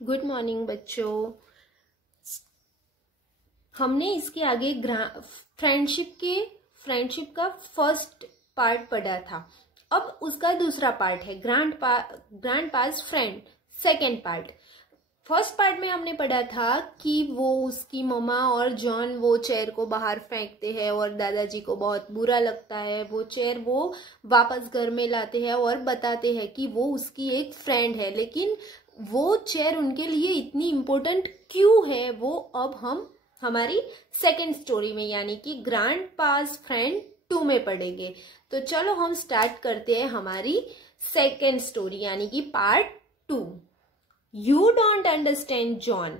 Good morning बच्चों। हमने इसके आगे फ्रेंडशिप का फर्स्ट पार्ट पढ़ा था। अब उसका दूसरा पार्ट है grandpa's friend, second part. First part में हमने पढ़ा था कि वो उसकी मम्मा और जॉन वो चेयर को बाहर फेंकते हैं और दादाजी को बहुत बुरा लगता है। वो चेयर वो वापस घर में लाते हैं और बताते हैं कि वो उसकी एक फ्रेंड है, लेकिन वो चेयर उनके लिए इतनी इम्पोर्टेंट क्यों है वो अब हम हमारी सेकेंड स्टोरी में यानी कि ग्रैंड पास फ्रेंड 2 में पढ़ेंगे। तो चलो हम स्टार्ट करते हैं हमारी सेकेंड स्टोरी यानी कि part 2। You don't understand, John.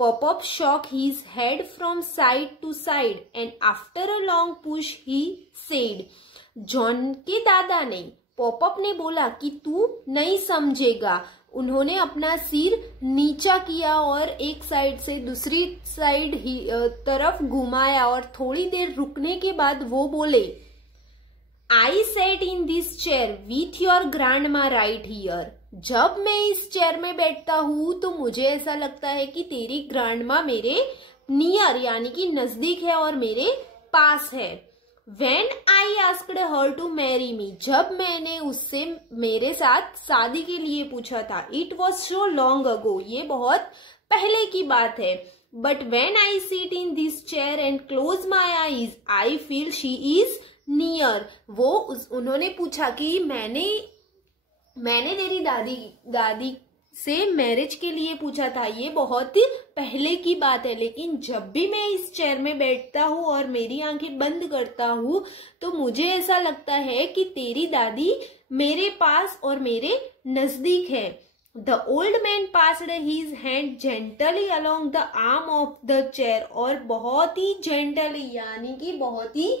Pop-Up shook his head from side to side and after a long push he said, John के दादा ने पॉपअप ने बोला कि तू नहीं समझेगा। उन्होंने अपना सिर नीचा किया और एक साइड से दूसरी साइड तरफ घुमाया और थोड़ी देर रुकने के बाद वो बोले, I sat in this chair with your grandma right here. जब मैं इस चेयर में बैठता हूँ तो मुझे ऐसा लगता है कि तेरी ग्रैंडमा मेरे नियर यानी कि नजदीक है और मेरे पास है। When I asked her to marry me, जब मैंने उससे मेरे साथ शादी के लिए पूछा था, It was so long ago, ये बहुत पहले की बात है। But when I sit in this chair and close my eyes, I feel she is near. उन्होंने पूछा कि मैंने तेरी दादी से मैरिज के लिए पूछा था, ये बहुत ही पहले की बात है, लेकिन जब भी मैं इस चेयर में बैठता हूँ और मेरी आंखें बंद करता हूँ तो मुझे ऐसा लगता है कि तेरी दादी मेरे पास और मेरे नजदीक है। The old man passed his hand gently along the arm of the chair और बहुत ही gently यानी कि बहुत ही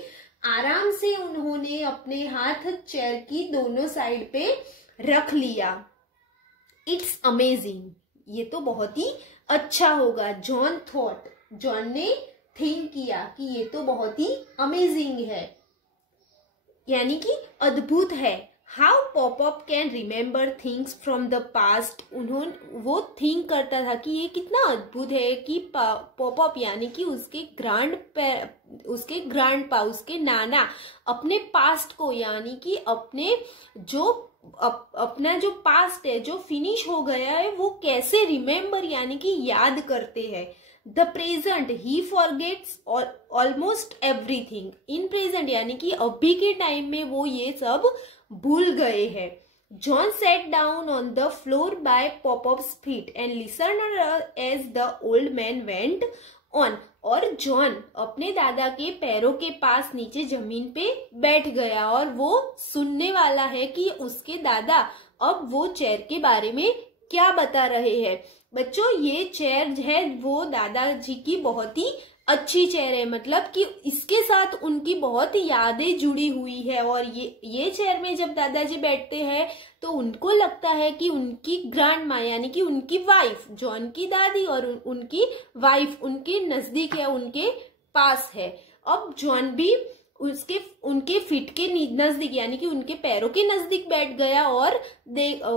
आराम से उन्होंने अपने हाथ चेयर की दोनों साइड पे रख लिया। इट्स अमेजिंग, ये तो बहुत ही अच्छा होगा। जॉन ने थिंक किया कि ये तो बहुत ही अमेजिंग है यानी कि अद्भुत है। How popup can remember things from the past. वो थिंक करता था कि ये कितना अद्भुत है कि पॉपअप यानी कि उसके नाना अपने पास्ट को यानी कि अपना जो पास्ट है जो फिनिश हो गया है वो कैसे रिमेम्बर यानी कि याद करते हैं। The present he forgets almost everything. In present यानी कि अभी के टाइम में वो ये सब भूल गए हैं। John sat down on the floor by Poppop's feet and listened as the old man went on. और जॉन अपने दादा के पैरों के पास नीचे जमीन पे बैठ गया और वो सुनने वाला है कि उसके दादा अब वो चेयर के बारे में क्या बता रहे हैं। बच्चों ये चेयर है वो दादाजी की बहुत ही अच्छी चेयर है, मतलब कि इसके साथ उनकी बहुत यादें जुड़ी हुई है और ये चेयर में जब दादाजी बैठते हैं तो उनको लगता है कि उनकी ग्रैंड माँ यानी कि उनकी वाइफ जॉन की दादी और उनकी वाइफ उनके नजदीक है, उनके पास है। अब जॉन भी उनके फीट के नजदीक यानी कि उनके पैरों के नजदीक बैठ गया और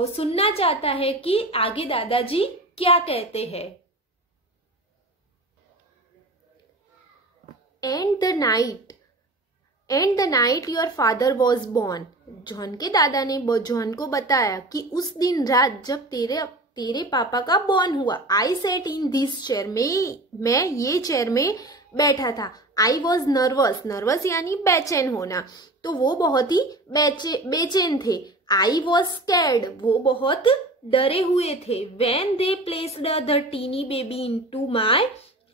सुनना चाहता है कि आगे दादाजी क्या कहते हैं। And the night your father was born. John के दादा ने जॉन को बताया कि उस दिन रात जब तेरे पापा का बॉर्न हुआ। I sat in this chair, मैं ये चेयर में बैठा था। I was nervous यानी बेचैन होना, तो वो बहुत ही बेचैन थे। I was scared, वो बहुत डरे हुए थे। When they placed the teeny baby into my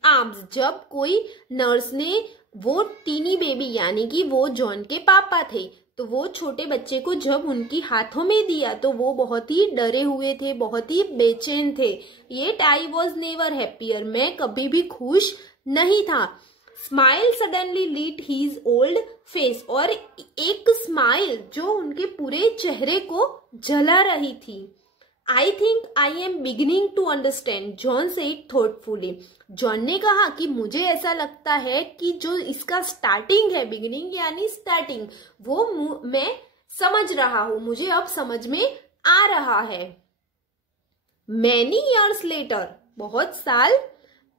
arms, जब कोई नर्स ने वो टीनी बेबी यानी कि वो जॉन के पापा थे तो वो छोटे बच्चे को जब उनकी हाथों में दिया तो वो बहुत ही डरे हुए थे, बहुत ही बेचैन थे। Yet I was never happier, मैं कभी भी खुश नहीं था। Smile suddenly lit his old face, और एक स्माइल जो उनके पूरे चेहरे को जला रही थी। I think I am beginning to understand, John said thoughtfully. John ने कहा कि मुझे ऐसा लगता है कि जो इसका स्टार्टिंग है, बिगिनिंग यानी स्टार्टिंग, वो मैं समझ रहा हूं, मुझे अब समझ में आ रहा है। मैनी ईयर्स लेटर, बहुत साल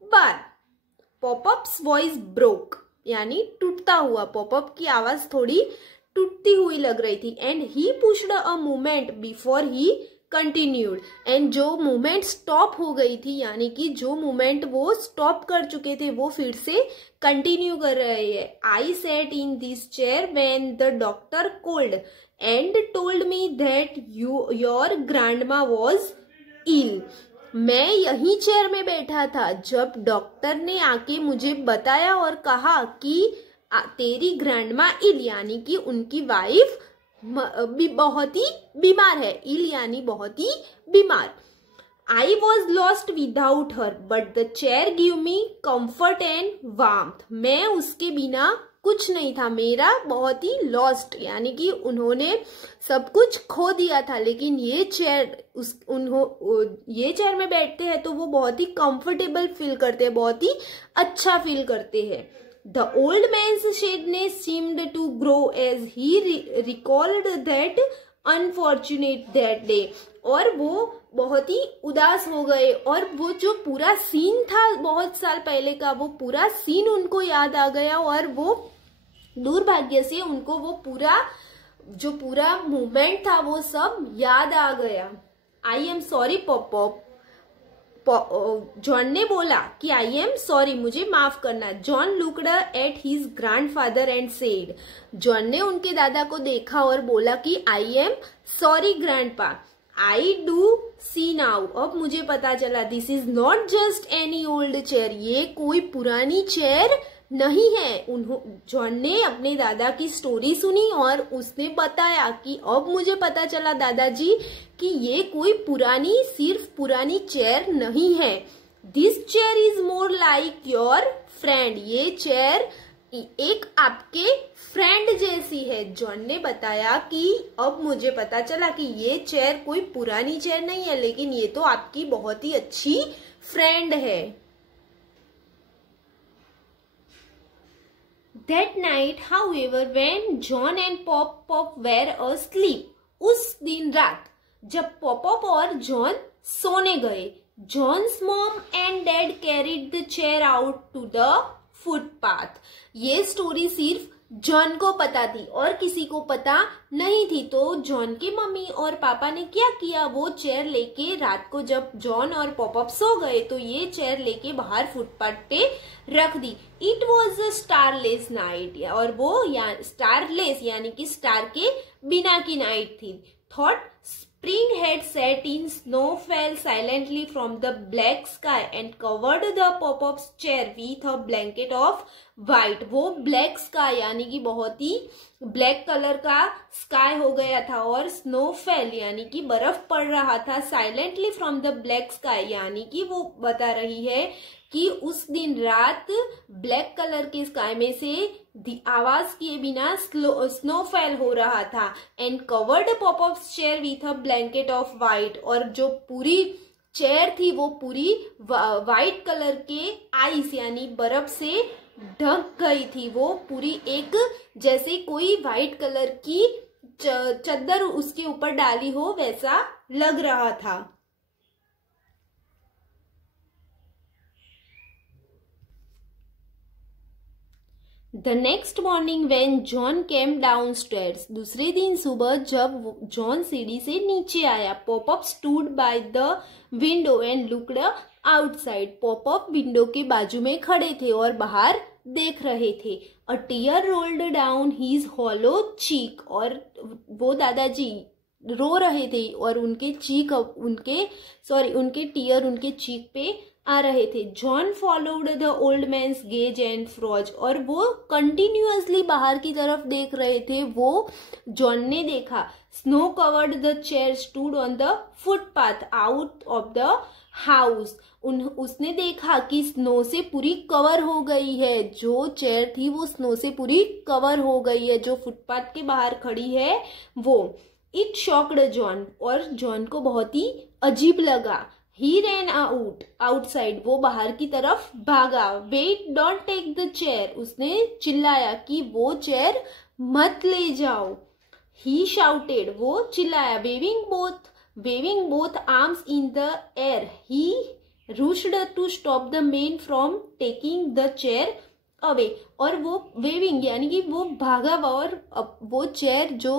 बाद, पॉपअप्स वॉइस ब्रोक, यानी टूटता हुआ, पॉपअप की आवाज थोड़ी टूटती हुई लग रही थी। And he pushed a movement before he continued, and जो मूवमेंट स्टॉप हो गई थी, यानी कि जो मूवमेंट वो स्टॉप कर चुके थे वो फिर से कंटिन्यू कर रहे हैं। I sat in this chair when the doctor called and told me that your grandma was ill. मैं यही चेयर में बैठा था जब डॉक्टर ने आके मुझे बताया और कहा कि तेरी ग्रैंडमा इल, यानी कि उनकी वाइफ बहुत ही बीमार है। इल यानी बहुत ही बीमार। I was lost without her but the chair give me comfort and warmth. मैं उसके बिना कुछ नहीं था, मेरा बहुत ही लॉस्ट, यानी कि उन्होंने सब कुछ खो दिया था, लेकिन ये चेयर ये चेयर में बैठते हैं तो वो बहुत ही कंफर्टेबल फील करते हैं, बहुत ही अच्छा फील करते हैं। The old man's sadness seemed to grow as he recalled that unfortunate that day, और वो बहुत ही उदास हो गए, और वो जो पूरा सीन था बहुत साल पहले का, वो पूरा सीन उनको याद आ गया, और वो दुर्भाग्य से उनको वो पूरा मूवमेंट था वो सब याद आ गया। I am sorry Poppop, John ने बोला कि आई एम सॉरी, मुझे माफ करना। John looked at his grandfather and said, John ने उनके दादा को देखा और बोला कि I am sorry grandpa, I do see now, अब मुझे पता चला, this is not just any old chair, ये कोई पुरानी चेयर नहीं है। जॉन ने अपने दादा की स्टोरी सुनी और उसने बताया कि अब मुझे पता चला दादाजी कि ये कोई सिर्फ पुरानी चेयर नहीं है। This chair is more like your friend, ये चेयर एक आपके फ्रेंड जैसी है। जॉन ने बताया कि अब मुझे पता चला कि ये चेयर कोई पुरानी चेयर नहीं है, लेकिन ये तो आपकी बहुत ही अच्छी फ्रेंड है। That night, however, when John and Pop were asleep, उस दिन रात जब पॉपअप और जॉन सोने गए, John's mom and dad carried the chair out to the footpath. ये स्टोरी सिर्फ जॉन को पता थी और किसी को पता नहीं थी। तो जॉन की मम्मी और पापा ने क्या किया, वो चेयर लेके रात को जब जॉन और पॉपअप सो गए तो ये चेयर लेके बाहर फुटपाथ पे रख दी। It was a starless night, और वो स्टारलेस यानी कि स्टार के बिना की नाइट थी। Thought Spring had set in, snow fell silently from the black sky and covered the pop-up's chair with a blanket of white. वो black sky यानी कि बहुत ही ब्लैक कलर का स्काई हो गया था, और स्नो फेल यानी कि बर्फ पड़ रहा था, silently from the black sky यानी कि वो बता रही है कि उस दिन रात ब्लैक कलर के स्काई में से आवाज किए बिना स्नोफॉल हो रहा था। And covered popup chair with a blanket of white, और जो पूरी चेयर थी वो पूरी वाइट कलर के आइस यानी बर्फ से ढक गई थी। वो पूरी एक जैसे कोई वाइट कलर की चद्दर उसके ऊपर डाली हो वैसा लग रहा था। The next morning when John came downstairs, दूसरे दिन सुबह जब जॉन सीढ़ी से नीचे आया, popup stood by the window and looked outside. Popup window के बाजू में खड़े थे और बाहर देख रहे थे। A tear rolled down his hollow cheek, और वो दादाजी रो रहे थे और उनके टीयर उनके चीक पे आ रहे थे। John followed the old man's gaze and froze, और वो कंटिन्यूअसली बाहर की तरफ देख रहे थे। वो जॉन ने देखा snow covered the chair stood on the footpath out of the house. उसने देखा कि स्नो से पूरी कवर हो गई है, जो चेयर थी वो स्नो से पूरी कवर हो गई है, जो फुटपाथ के बाहर खड़ी है वो। इट शॉक्ड जॉन, और जॉन को बहुत ही अजीब लगा। He ran outside, वो बाहर की तरफ भागा। Wait, don't take the chair, उसने चिल्लाया कि वो चेयर मत ले जाओ। He shouted, वो चिल्लाया। Waving both waving both arms in the air, he rushed to stop the man from taking the chair away. और वो वेविंग यानी कि वो भागा हुआ और वो चेयर जो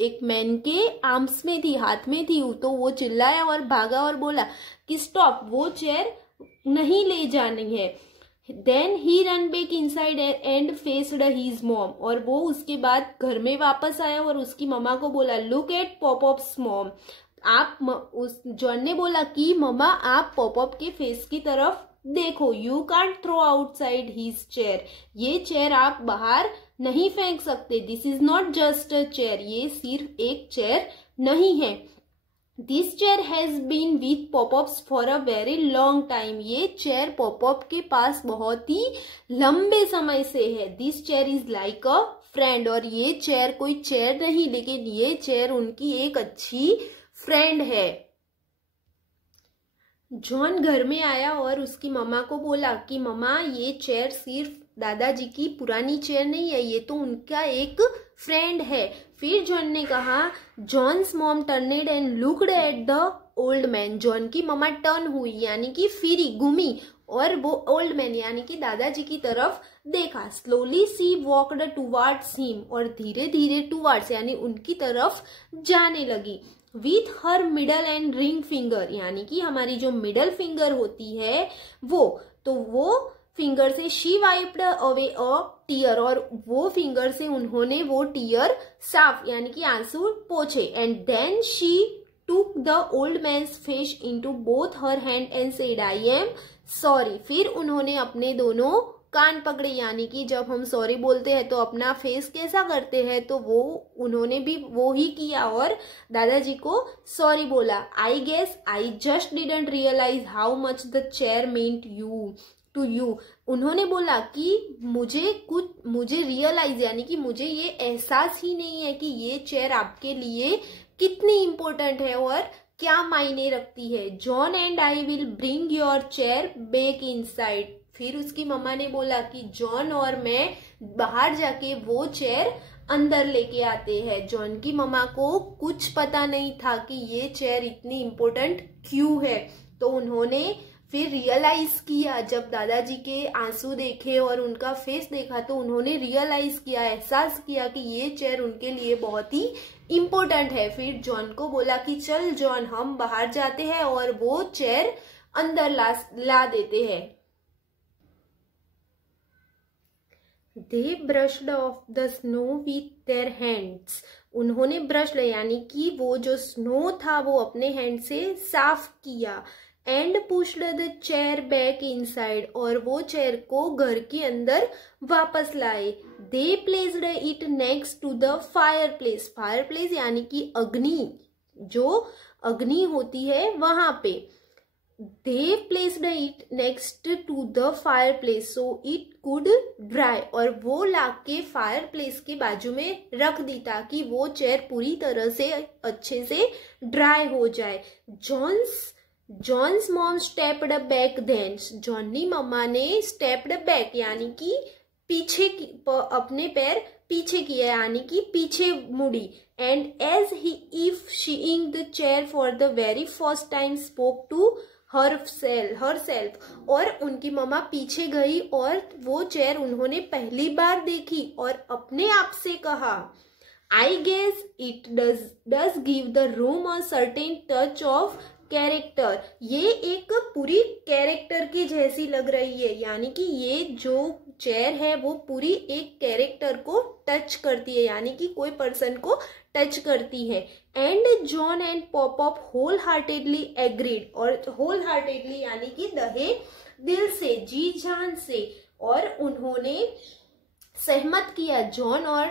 एक मैन के आर्म्स में थी, हाथ में थी, तो वो चिल्लाया और भागा और बोला कि स्टॉप, वो चेयर नहीं ले जानी है. Then he ran back inside and faced his mom. और वो उसके बाद घर में वापस आया और उसकी मम्मा को बोला look at Pop-Pop's mom. उस जॉन ने बोला कि मम्मा आप पॉपअप के फेस की तरफ देखो. You can't throw outside his chair. ये चेयर आप बाहर नहीं फेंक सकते. This is not just a chair. ये सिर्फ एक चेयर नहीं है. This chair has been with Pop-Ups for a very long time. ये चेयर पॉपअप के पास बहुत ही लंबे समय से है. This chair is like a friend. और ये चेयर कोई चेयर नहीं, लेकिन ये चेयर उनकी एक अच्छी फ्रेंड है. जॉन घर में आया और उसकी मम्मा को बोला कि मम्मा ये चेयर सिर्फ दादाजी की पुरानी चेयर नहीं है, ये तो उनका एक फ्रेंड है. फिर जॉन ने कहा, John's mom turned and looked at the old man. John की मम्मा टर्न हुई यानी कि फिरी, घूमी, और वो ओल्ड मैन यानी कि दादाजी की तरफ देखा. स्लोली सी वॉकड टुवार्ड्स हिम. और धीरे धीरे टुवार्ड्स यानी उनकी तरफ जाने लगी. With her middle and ring finger यानी कि हमारी जो मिडल फिंगर होती है वो, तो वो फिंगर से she wiped away a tear. और वो फिंगर से उन्होंने वो टीयर साफ यानी कि आंसू पोंछे. And then she took the old man's face into both her hand and said I am sorry. फिर उन्होंने अपने दोनों कान पकड़े यानी कि जब हम सॉरी बोलते हैं तो अपना फेस कैसा करते हैं, तो वो उन्होंने भी वो ही किया और दादाजी को सॉरी बोला. I guess I just didn't realise how much the chair meant you to you. उन्होंने बोला कि मुझे रियलाइज यानी कि मुझे ये एहसास ही नहीं है कि ये चेयर आपके लिए कितनी इम्पोर्टेंट है और क्या मायने रखती है. John and I will bring your chair back inside. फिर उसकी मम्मा ने बोला कि जॉन और मैं बाहर जाके वो चेयर अंदर लेके आते हैं. जॉन की मम्मा को कुछ पता नहीं था कि ये चेयर इतनी इम्पोर्टेंट क्यों है, तो उन्होंने फिर रियलाइज किया. जब दादाजी के आंसू देखे और उनका फेस देखा तो उन्होंने रियलाइज किया, एहसास किया कि ये चेयर उनके लिए बहुत ही इम्पोर्टेंट है. फिर जॉन को बोला कि चल जॉन हम बाहर जाते हैं और वो चेयर अंदर ला देते हैं. They brushed off the snow with their hands. उन्होंने ब्रश यानी कि वो जो स्नो था वो अपने हैंड से साफ किया. And pushed the chair back inside. और वो चेयर को घर के अंदर वापस लाए. They placed it next to the fireplace. Fireplace यानी कि अग्नि, जो अग्नि होती है वहां पे. They placed it next to the fireplace so it could dry. और वो लाके फायर प्लेस के बाजू में रख दी ताकि वो चेयर पूरी तरह से अच्छे से ड्राई हो जाए. John's mom stepped back then. Johnny mama ने स्टेप्ड बैक यानी कि पीछे अपने पैर पीछे किया यानी कि पीछे मुड़ी. And as he if seeing the chair for the very first time spoke to herself. और उनकी मम्मा पीछे गई और वो चेयर उन्होंने पहली बार देखी और अपने आप से कहा, I guess it does give the room a certain touch of character. ये एक पूरी कैरेक्टर की जैसी लग रही है यानी कि ये जो चेयर है वो पूरी एक कैरेक्टर को टच करती है यानी कि कोई पर्सन को टच करती है. And John and Poppop whole heartedly agreed. और होल हार्टेडली यानी कि दहे दिल से, जी जान से. और उन्होंने सहमत किया. जॉन और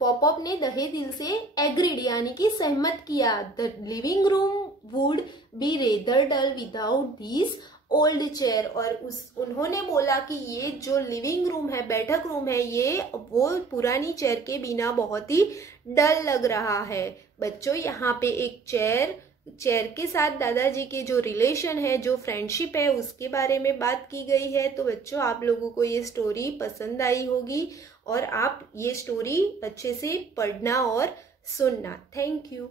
पॉपअप ने दहे दिल से एग्रीड यानी कि सहमत किया. The living room would be rather dull without this old chair. और उन्होंने बोला कि ये जो लिविंग रूम है, बैठक रूम है, ये वो पुरानी चेयर के बिना बहुत ही डल लग रहा है. बच्चों यहाँ पे एक चेयर के साथ दादाजी के जो रिलेशन है, जो फ्रेंडशिप है, उसके बारे में बात की गई है. तो बच्चों आप लोगों को ये स्टोरी पसंद आई होगी और आप ये स्टोरी अच्छे से पढ़ना और सुनना. Thank you.